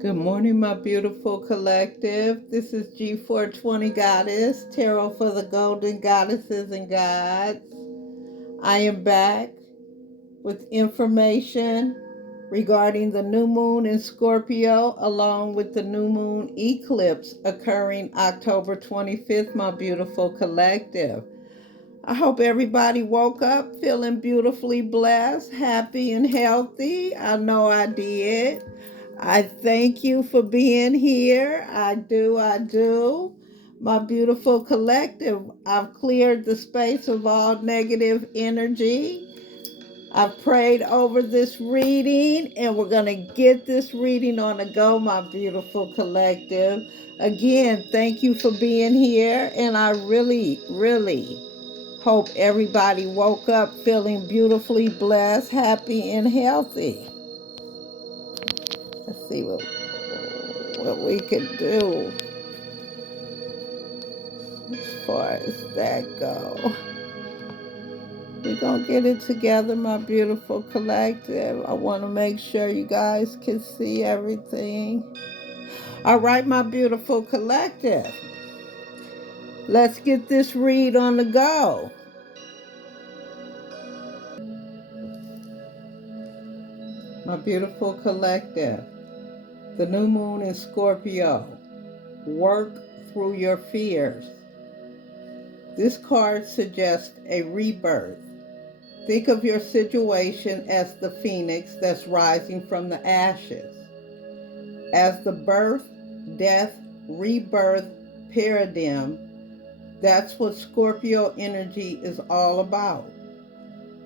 Good morning, my beautiful collective. This is G420 Goddess, Tarot for the Golden Goddesses and Gods. I am back with information regarding the new moon in Scorpio, along with the new moon eclipse occurring October 25th, my beautiful collective. I hope everybody woke up feeling beautifully blessed, happy, and healthy. I know I did. I thank you for being here. I do. My beautiful collective, I've cleared the space of all negative energy. I've prayed over this reading, and we're going to get this reading on the go, my beautiful collective. Again, thank you for being here, and I really hope everybody woke up feeling beautifully blessed, happy, and healthy. Let's see what we could do as far as that go. We're going to get it together, my beautiful collective. I want to make sure you guys can see everything. All right, my beautiful collective. Let's get this read on the go. My beautiful collective. The new moon in Scorpio. Work through your fears. This card suggests a rebirth. Think of your situation as the phoenix that's rising from the ashes. As the birth, death, rebirth paradigm, that's what Scorpio energy is all about.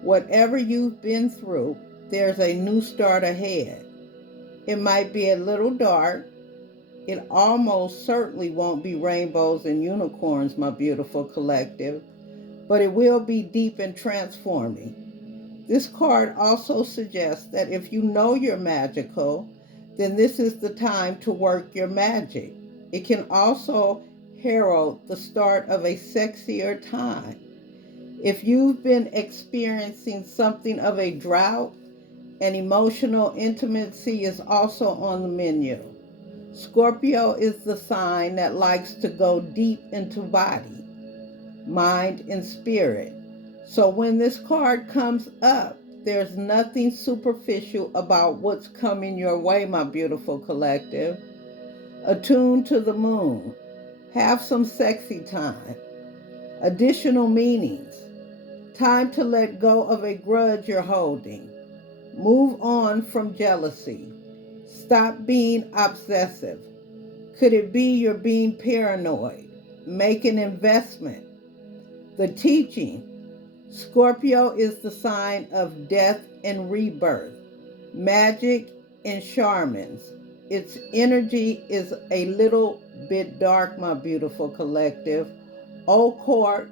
Whatever you've been through, there's a new start ahead. It might be a little dark. It almost certainly won't be rainbows and unicorns, my beautiful collective, but it will be deep and transforming. This card also suggests that if you know you're magical, then this is the time to work your magic. It can also herald the start of a sexier time. If you've been experiencing something of a drought, an emotional intimacy is also on the menu. Scorpio is the sign that likes to go deep into body, mind, and spirit. So when this card comes up, there's nothing superficial about what's coming your way, my beautiful collective. Attune to the moon. Have some sexy time. Additional meanings. Time to let go of a grudge you're holding. Move on from jealousy. Stop being obsessive. Could it be you're being paranoid? Make an investment. The teaching. Scorpio is the sign of death and rebirth, magic and shamans. Its energy is a little bit dark, my beautiful collective. Occult,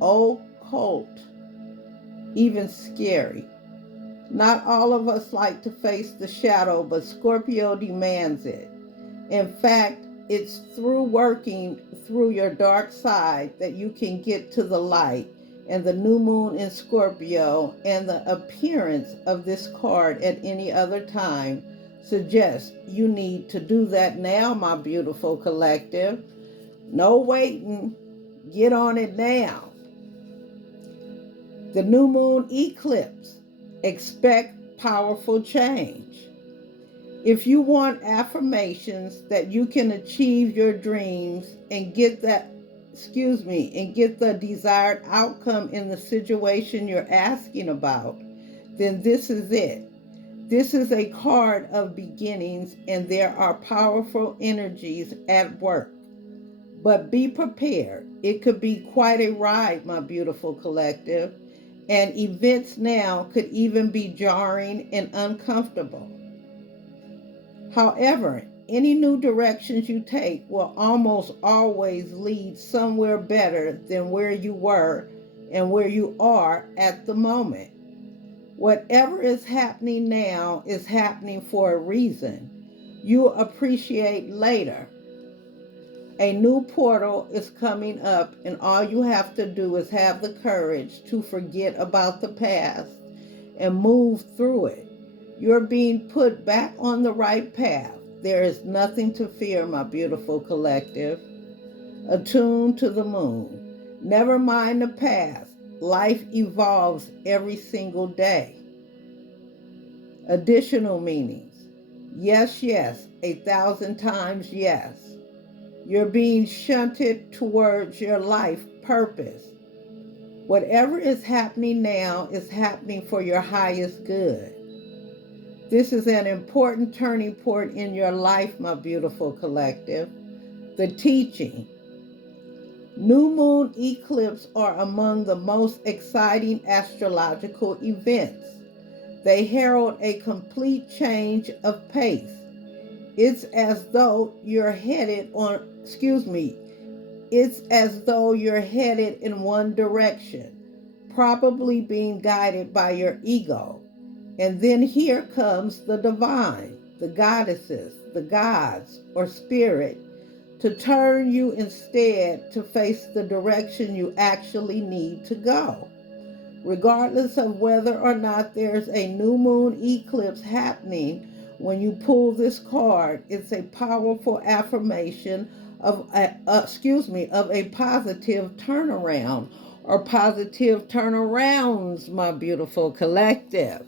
occult, even scary. Not all of us like to face the shadow, but Scorpio demands it. In fact, it's through working through your dark side that you can get to the light. And the new moon in Scorpio and the appearance of this card at any other time suggests you need to do that now, my beautiful collective. No waiting. Get on it now. The new moon eclipse. Expect powerful change. If you want affirmations that you can achieve your dreams and get the desired outcome in the situation you're asking about, then this is it. This is a card of beginnings, and there are powerful energies at work. But be prepared. It could be quite a ride, my beautiful collective, and events now could even be jarring and uncomfortable. However, any new directions you take will almost always lead somewhere better than where you were and where you are at the moment. Whatever is happening now is happening for a reason. You'll appreciate later. A new portal is coming up, and all you have to do is have the courage to forget about the past and move through it. You're being put back on the right path. There is nothing to fear, my beautiful collective. Attuned to the moon. Never mind the past. Life evolves every single day. Additional meanings. Yes, yes, 1,000 times yes. You're being shunted towards your life purpose. Whatever is happening now is happening for your highest good. This is an important turning point in your life, my beautiful collective. The teaching. New moon eclipses are among the most exciting astrological events. They herald a complete change of pace. It's as though you're headed in one direction, probably being guided by your ego. And then here comes the divine, the goddesses, the gods, or spirit, to turn you instead to face the direction you actually need to go. Regardless of whether or not there's a new moon eclipse happening, when you pull this card, it's a powerful affirmation of a positive turnaround or positive turnarounds, my beautiful collective.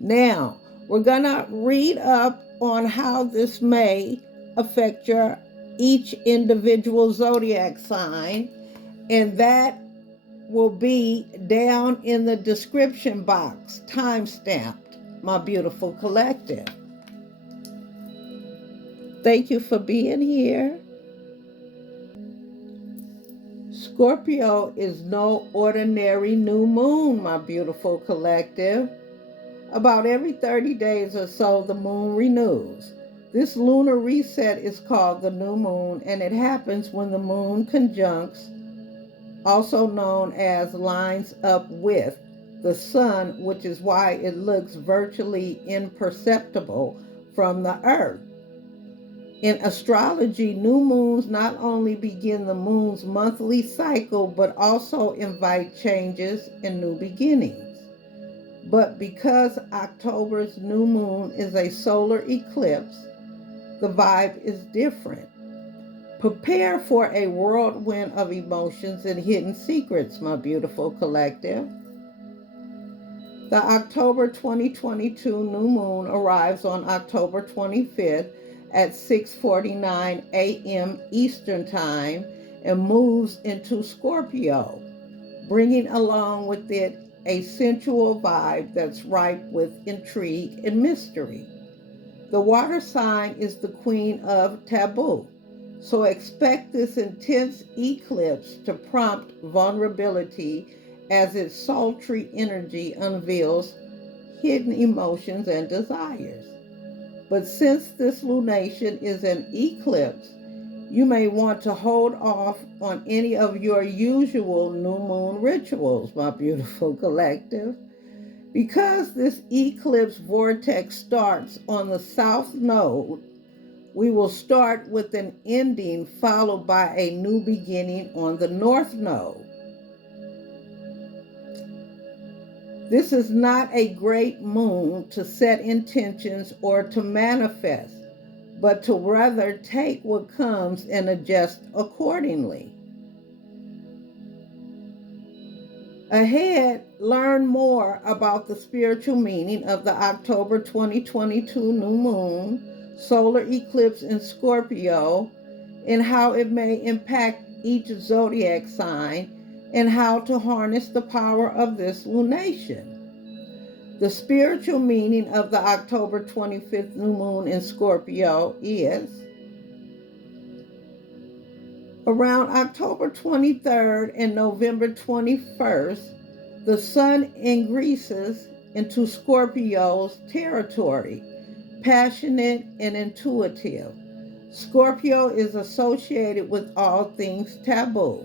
Now, we're going to read up on how this may affect your each individual zodiac sign, and that will be down in the description box, time-stamped, my beautiful collective. Thank you for being here. Scorpio is no ordinary new moon, my beautiful collective. About every 30 days or so, the moon renews. This lunar reset is called the new moon, and it happens when the moon conjuncts, also known as lines up with, the sun, which is why it looks virtually imperceptible from the earth. In astrology, new moons not only begin the moon's monthly cycle, but also invite changes and new beginnings. But because October's new moon is a solar eclipse, the vibe is different. Prepare for a whirlwind of emotions and hidden secrets, my beautiful collective. The October 2022 new moon arrives on October 25th at 6:49 a.m. Eastern Time and moves into Scorpio, bringing along with it a sensual vibe that's ripe with intrigue and mystery. The water sign is the queen of taboo, so expect this intense eclipse to prompt vulnerability as its sultry energy unveils hidden emotions and desires. But since this lunation is an eclipse, you may want to hold off on any of your usual new moon rituals, my beautiful collective. Because this eclipse vortex starts on the south node, we will start with an ending followed by a new beginning on the north node. This is not a great moon to set intentions or to manifest, but to rather take what comes and adjust accordingly. Ahead, learn more about the spiritual meaning of the October 2022 new moon, solar eclipse in Scorpio, and how it may impact each zodiac sign, and how to harness the power of this lunation. The spiritual meaning of the October 25th new moon in Scorpio is: around October 23rd and November 21st, the sun ingresses into Scorpio's territory, passionate and intuitive. Scorpio is associated with all things taboo.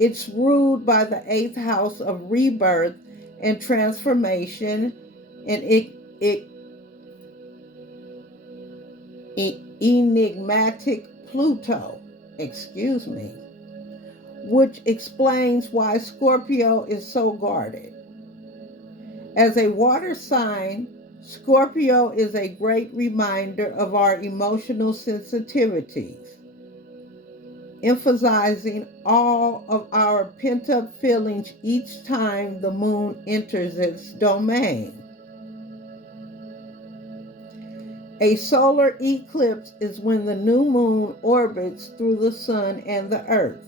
It's ruled by the 8th house of rebirth and transformation, and enigmatic Pluto, which explains why Scorpio is so guarded. As a water sign, Scorpio is a great reminder of our emotional sensitivities, emphasizing all of our pent-up feelings each time the moon enters its domain. A solar eclipse is when the new moon orbits through the sun and the earth,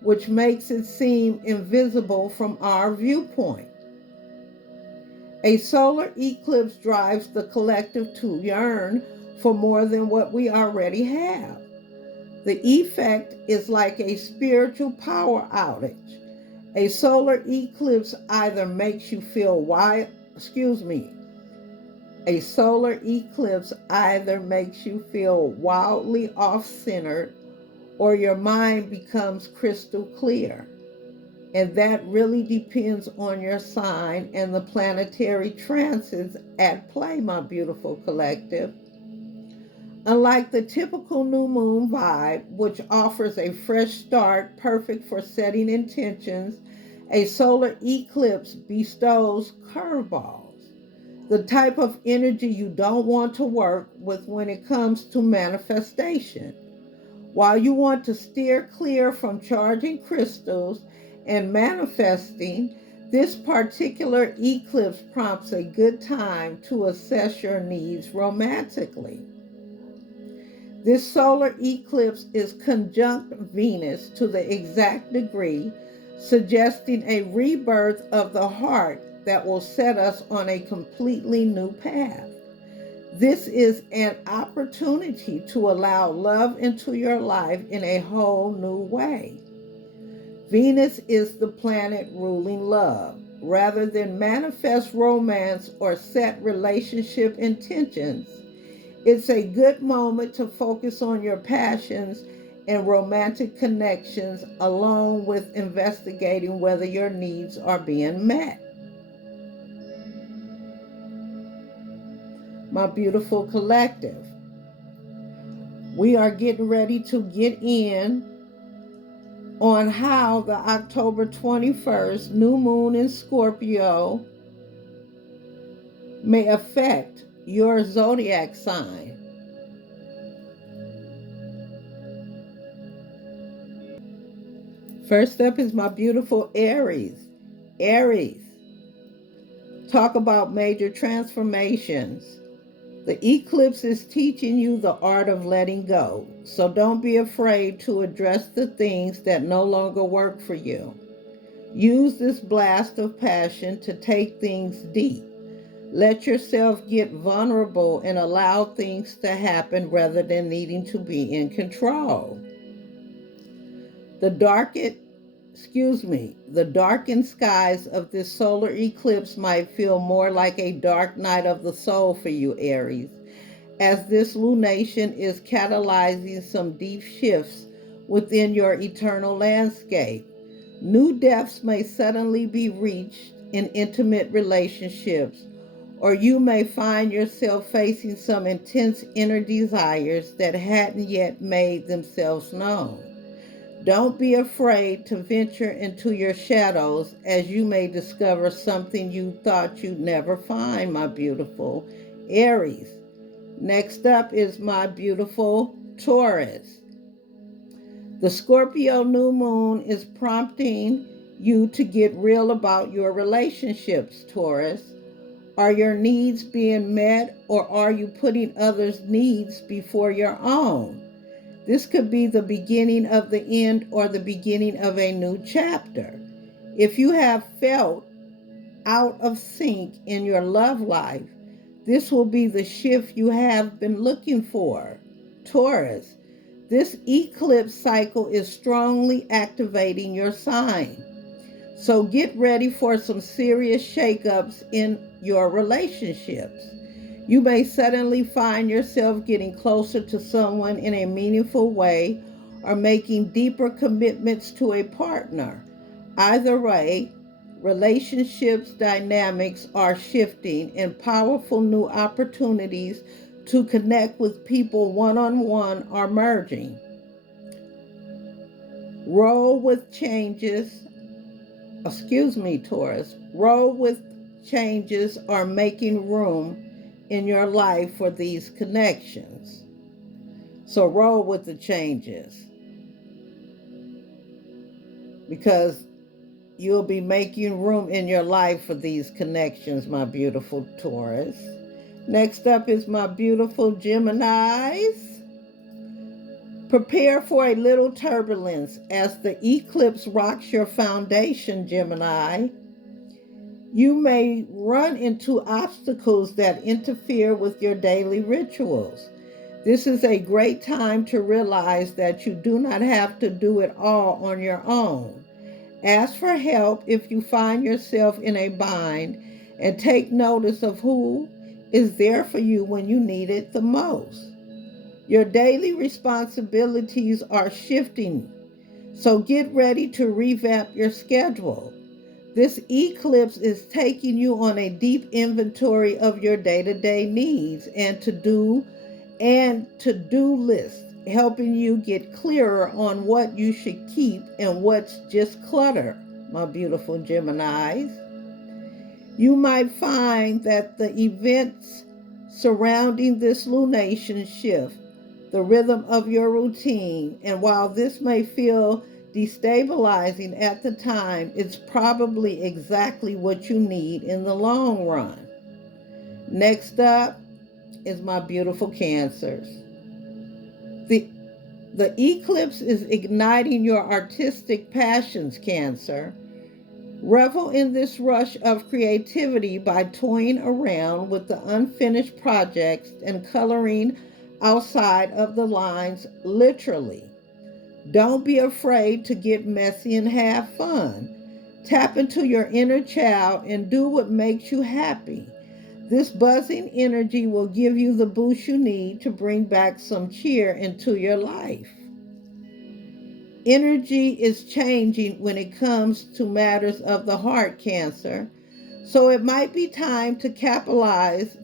which makes it seem invisible from our viewpoint. A solar eclipse drives the collective to yearn for more than what we already have. The effect is like a spiritual power outage. A solar eclipse either makes you feel a solar eclipse either makes you feel wildly off-centered or your mind becomes crystal clear. And that really depends on your sign and the planetary transits at play, my beautiful collective. Unlike the typical new moon vibe, which offers a fresh start perfect for setting intentions, a solar eclipse bestows curveballs, the type of energy you don't want to work with when it comes to manifestation. While you want to steer clear from charging crystals and manifesting, this particular eclipse prompts a good time to assess your needs romantically. This solar eclipse is conjunct Venus to the exact degree, suggesting a rebirth of the heart that will set us on a completely new path. This is an opportunity to allow love into your life in a whole new way. Venus is the planet ruling love. Rather than manifest romance or set relationship intentions, it's a good moment to focus on your passions and romantic connections, along with investigating whether your needs are being met. My beautiful collective, we are getting ready to get in on how the October 21st new moon in Scorpio may affect your zodiac sign. First up is my beautiful Aries. Aries, talk about major transformations. The eclipse is teaching you the art of letting go, so don't be afraid to address the things that no longer work for you. Use this blast of passion to take things deep. Let yourself get vulnerable and allow things to happen rather than needing to be in control. The darkened skies of this solar eclipse might feel more like a dark night of the soul for you, Aries, as this lunation is catalyzing some deep shifts within your eternal landscape. New depths may suddenly be reached in intimate relationships, or you may find yourself facing some intense inner desires that hadn't yet made themselves known. Don't be afraid to venture into your shadows, as you may discover something you thought you'd never find, my beautiful Aries. Next up is my beautiful Taurus. The Scorpio new moon is prompting you to get real about your relationships, Taurus. Are your needs being met, or are you putting others' needs before your own? This could be the beginning of the end or the beginning of a new chapter. If you have felt out of sync in your love life, this will be the shift you have been looking for. Taurus, this eclipse cycle is strongly activating your sign. So get ready for some serious shakeups in your relationships. You may suddenly find yourself getting closer to someone in a meaningful way or making deeper commitments to a partner. Either way, relationships dynamics are shifting and powerful new opportunities to connect with people one-on-one are merging. Roll with changes, Taurus. Roll with changes or making room in your life for these connections. So roll with the changes, because you'll be making room in your life for these connections, my beautiful Taurus. Next up is my beautiful Geminis. Prepare for a little turbulence as the eclipse rocks your foundation, Gemini. You may run into obstacles that interfere with your daily rituals. This is a great time to realize that you do not have to do it all on your own. Ask for help if you find yourself in a bind, and take notice of who is there for you when you need it the most. Your daily responsibilities are shifting, so get ready to revamp your schedule. This eclipse is taking you on a deep inventory of your day-to-day needs and to-do list, helping you get clearer on what you should keep and what's just clutter, my beautiful Geminis. You might find that the events surrounding this lunation shift the rhythm of your routine, and while this may feel destabilizing at the time, it's probably exactly what you need in the long run. Next up is my beautiful Cancers. The, the eclipse is igniting your artistic passions, Cancer. Revel in this rush of creativity by toying around with the unfinished projects and coloring outside of the lines, literally. Don't be afraid to get messy and have fun. Tap into your inner child and do what makes you happy. This buzzing energy will give you the boost you need to bring back some cheer into your life. Energy is changing when it comes to matters of the heart, Cancer. So it might be time to capitalize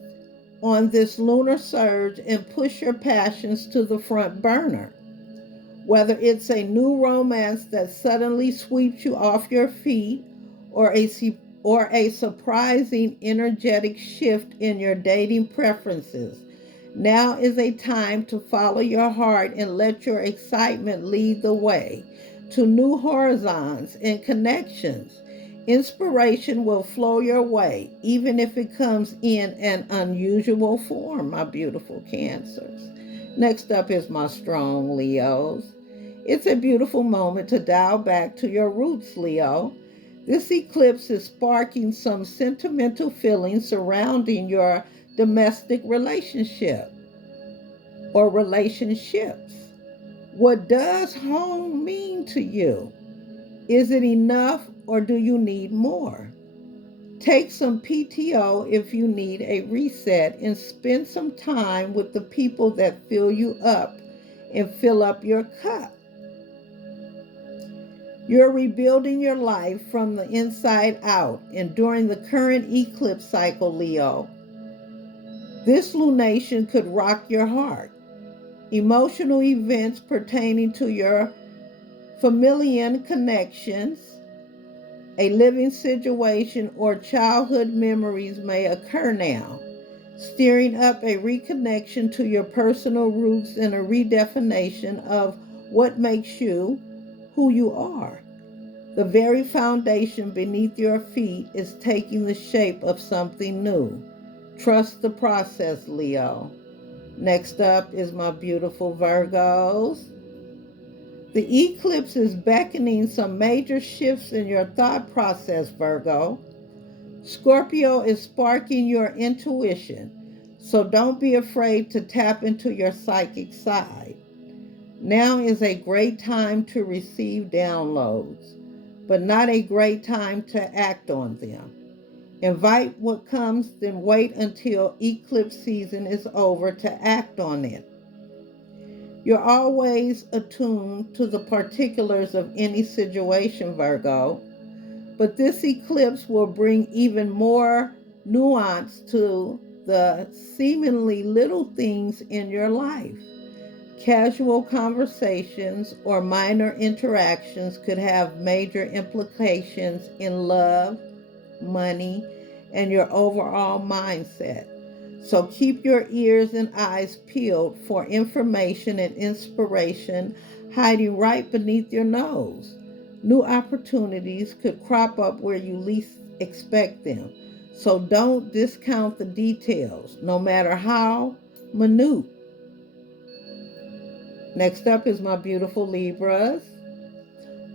on this lunar surge and push your passions to the front burner. Whether it's a new romance that suddenly sweeps you off your feet, or a surprising energetic shift in your dating preferences, now is a time to follow your heart and let your excitement lead the way to new horizons and connections. Inspiration will flow your way, even if it comes in an unusual form, my beautiful Cancers. Next up is my strong Leos. It's a beautiful moment to dial back to your roots, Leo. This eclipse is sparking some sentimental feelings surrounding your domestic relationship or relationships. What does home mean to you? Is it enough, or do you need more? Take some PTO if you need a reset, and spend some time with the people that fill you up and fill up your cup. You're rebuilding your life from the inside out, and during the current eclipse cycle, Leo, this lunation could rock your heart. Emotional events pertaining to your familial connections, a living situation, or childhood memories may occur now, stirring up a reconnection to your personal roots and a redefinition of what makes you who you are. The very foundation beneath your feet is taking the shape of something new. Trust the process, Leo. Next up is my beautiful Virgos. The eclipse is beckoning some major shifts in your thought process, Virgo. Scorpio is sparking your intuition, so don't be afraid to tap into your psychic side. Now is a great time to receive downloads, but not a great time to act on them. Invite what comes, then wait until eclipse season is over to act on it. You're always attuned to the particulars of any situation, Virgo, but this eclipse will bring even more nuance to the seemingly little things in your life. Casual conversations or minor interactions could have major implications in love, money, and your overall mindset. So keep your ears and eyes peeled for information and inspiration hiding right beneath your nose. New opportunities could crop up where you least expect them. So don't discount the details, no matter how minute. Next up is my beautiful Libras.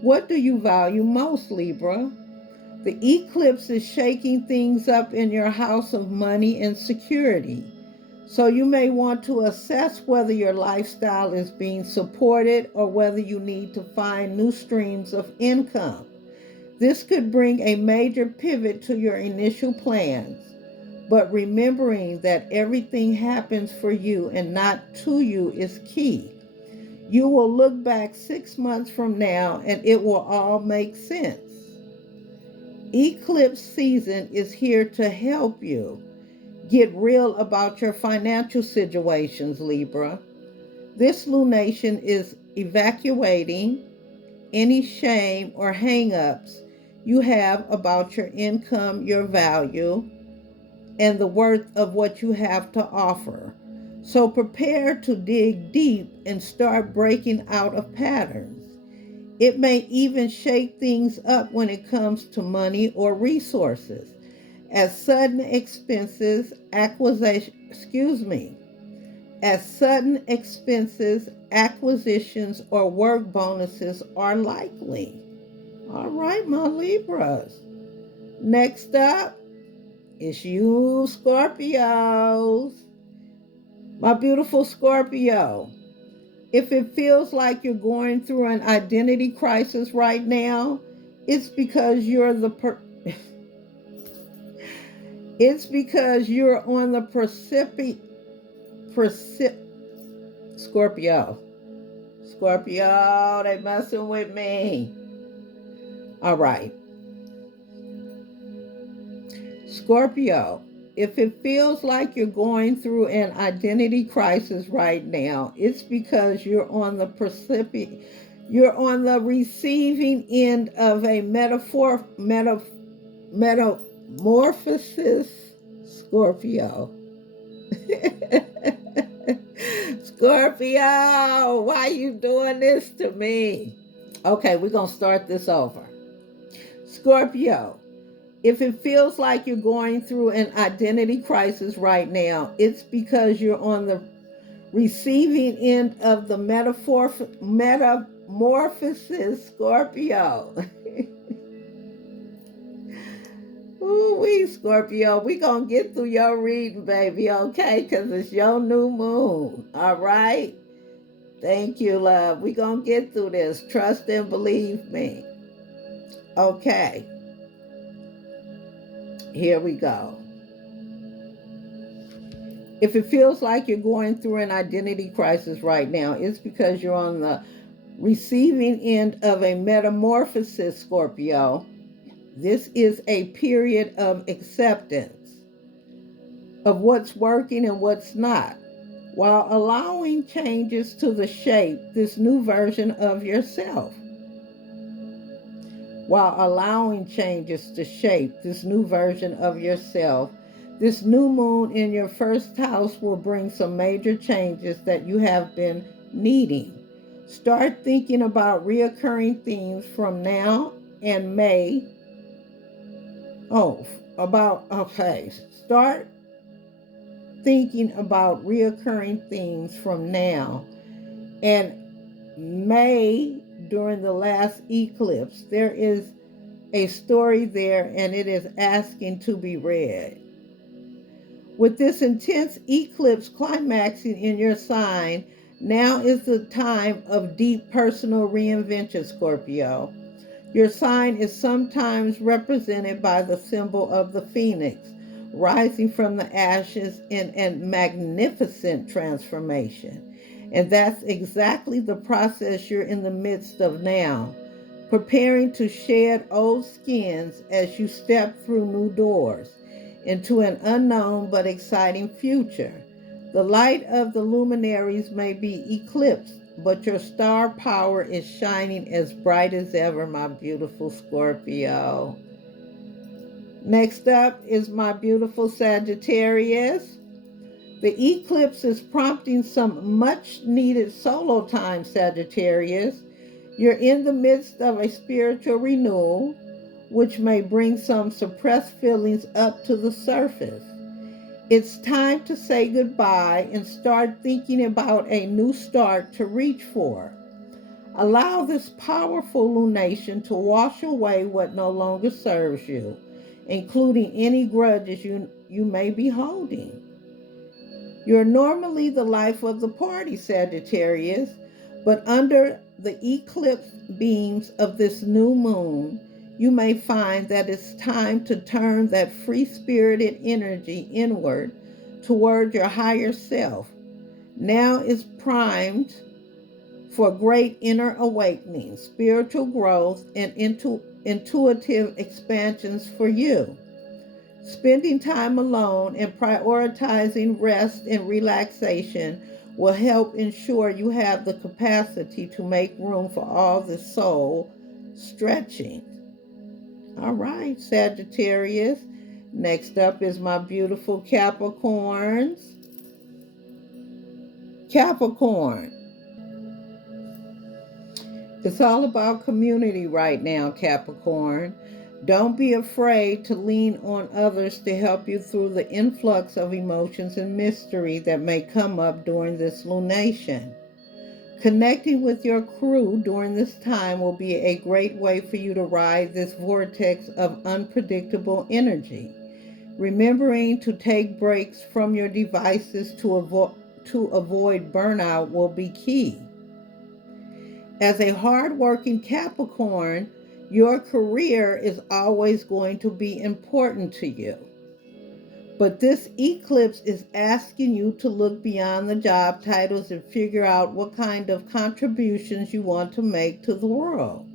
What do you value most, Libra? The eclipse is shaking things up in your house of money and security. So you may want to assess whether your lifestyle is being supported or whether you need to find new streams of income. This could bring a major pivot to your initial plans, but remembering that everything happens for you and not to you is key. You will look back 6 months from now and it will all make sense. Eclipse season is here to help you get real about your financial situations, Libra. This lunation is evacuating any shame or hang-ups you have about your income, your value, and the worth of what you have to offer. So prepare to dig deep and start breaking out of patterns. It may even shake things up when it comes to money or resources, as sudden expenses, acquisitions, or work bonuses are likely. All right, my Libras. Next up is you, Scorpios. My beautiful Scorpio. If it feels like you're going through an identity crisis right now, it's because you're it's because you're on the Scorpio. Scorpio, they messing with me. All right. Scorpio, if it feels like you're going through an identity crisis right now, it's because you're on the receiving end of a metamorphosis, Scorpio. Scorpio, why you doing this to me? Okay, we're going to start this over. Scorpio, if it feels like you're going through an identity crisis right now, it's because you're on the receiving end of the metamorphosis, Scorpio. Ooh-wee, Scorpio, we gonna get through your reading, baby, okay? Because it's your new moon, all right? Thank you, love. We gonna get through this. Trust and believe me. Okay. Here we go. If it feels like you're going through an identity crisis right now, it's because you're on the receiving end of a metamorphosis, Scorpio. This is a period of acceptance of what's working and what's not, while allowing changes to the shape this new version of yourself. While allowing changes to shape this new version of yourself, this new moon in your first house will bring some major changes that you have been needing. Start thinking about reoccurring themes from now and May. Start thinking about reoccurring themes from now and May during the last eclipse. There is a story there and it is asking to be read. With this intense eclipse climaxing in your sign, now is the time of deep personal reinvention, Scorpio. Your sign is sometimes represented by the symbol of the phoenix, rising from the ashes in a magnificent transformation. And that's exactly the process you're in the midst of now, preparing to shed old skins as you step through new doors into an unknown but exciting future. The light of the luminaries may be eclipsed, but your star power is shining as bright as ever, my beautiful Scorpio. Next up is my beautiful Sagittarius. The eclipse is prompting some much needed solo time, Sagittarius. You're in the midst of a spiritual renewal, which may bring some suppressed feelings up to the surface. It's time to say goodbye and start thinking about a new start to reach for. Allow this powerful lunation to wash away what no longer serves you, including any grudges you may be holding. You're normally the life of the party, Sagittarius, but under the eclipse beams of this new moon, you may find that it's time to turn that free-spirited energy inward toward your higher self. Now is primed for great inner awakening, spiritual growth, and intuitive expansions for you. Spending time alone and prioritizing rest and relaxation will help ensure you have the capacity to make room for all the soul stretching. All right, Sagittarius. Next up is my beautiful Capricorns. Capricorn. It's all about community right now, Capricorn. Don't be afraid to lean on others to help you through the influx of emotions and mystery that may come up during this lunation. Connecting with your crew during this time will be a great way for you to ride this vortex of unpredictable energy. Remembering to take breaks from your devices to avoid burnout will be key. As a hardworking Capricorn, your career is always going to be important to you. But this eclipse is asking you to look beyond the job titles and figure out what kind of contributions you want to make to the world.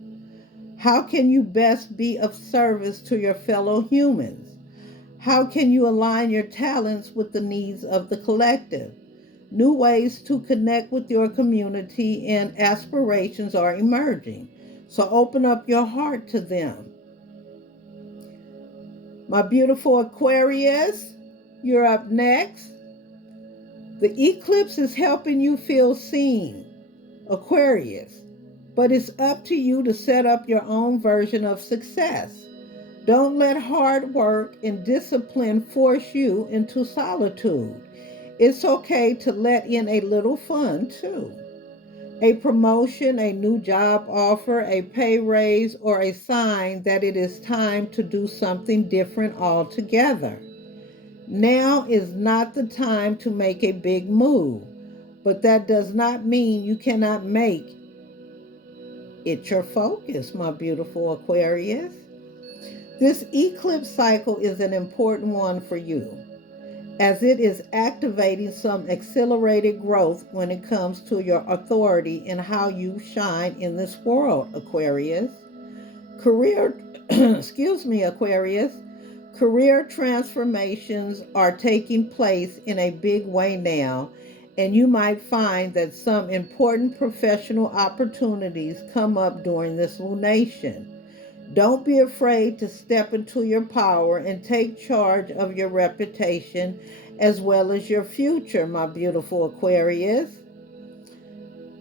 How can you best be of service to your fellow humans? How can you align your talents with the needs of the collective? New ways to connect with your community and aspirations are emerging. So open up your heart to them. My beautiful Aquarius, you're up next. The eclipse is helping you feel seen, Aquarius, but it's up to you to set up your own version of success. Don't let hard work and discipline force you into solitude. It's okay to let in a little fun too. A promotion, a new job offer, a pay raise, or a sign that it is time to do something different altogether. Now is not the time to make a big move, but that does not mean you cannot make it your focus, my beautiful Aquarius. This eclipse cycle is an important one for you, as it is activating some accelerated growth when it comes to your authority and how you shine in this world, Aquarius. Aquarius. Career transformations are taking place in a big way now, and you might find that some important professional opportunities come up during this lunation. Don't be afraid to step into your power and take charge of your reputation as well as your future, my beautiful Aquarius.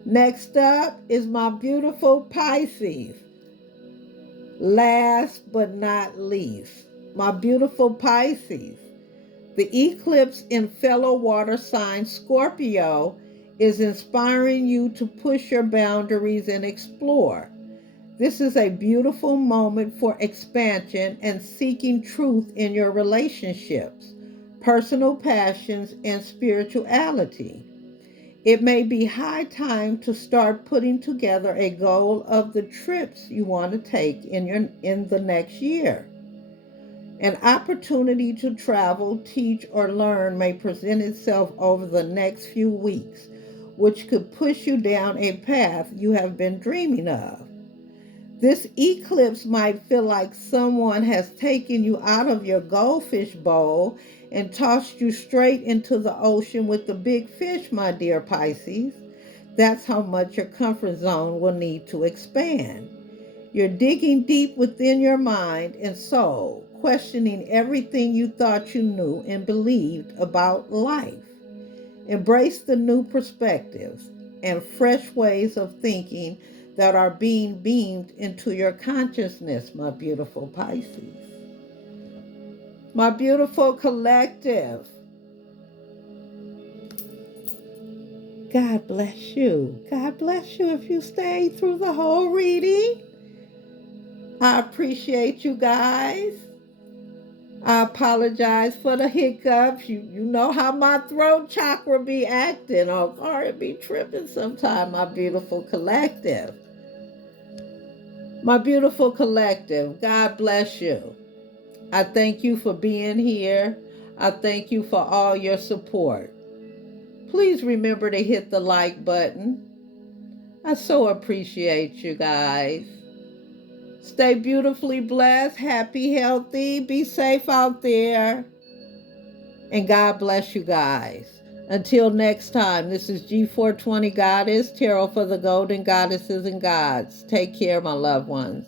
Next up is my beautiful Pisces. Last but not least, my beautiful Pisces. The eclipse in fellow water sign Scorpio is inspiring you to push your boundaries and explore. This is a beautiful moment for expansion and seeking truth in your relationships, personal passions, and spirituality. It may be high time to start putting together a goal of the trips you want to take in the next year. An opportunity to travel, teach, or learn may present itself over the next few weeks, which could push you down a path you have been dreaming of. This eclipse might feel like someone has taken you out of your goldfish bowl and tossed you straight into the ocean with the big fish, my dear Pisces. That's how much your comfort zone will need to expand. You're digging deep within your mind and soul, questioning everything you thought you knew and believed about life. Embrace the new perspectives and fresh ways of thinking that are being beamed into your consciousness, my beautiful Pisces. My beautiful collective, God bless you. God bless you if you stayed through the whole reading. I appreciate you guys. I apologize for the hiccups. You know how my throat chakra be acting, or it be tripping sometime, my beautiful collective. My beautiful collective, God bless you. I thank you for being here. I thank you for all your support. Please remember to hit the like button. I so appreciate you guys. Stay beautifully blessed, happy, healthy, be safe out there. And God bless you guys. Until next time, this is G420 Goddess, Tarot for the Golden Goddesses and Gods. Take care, my loved ones.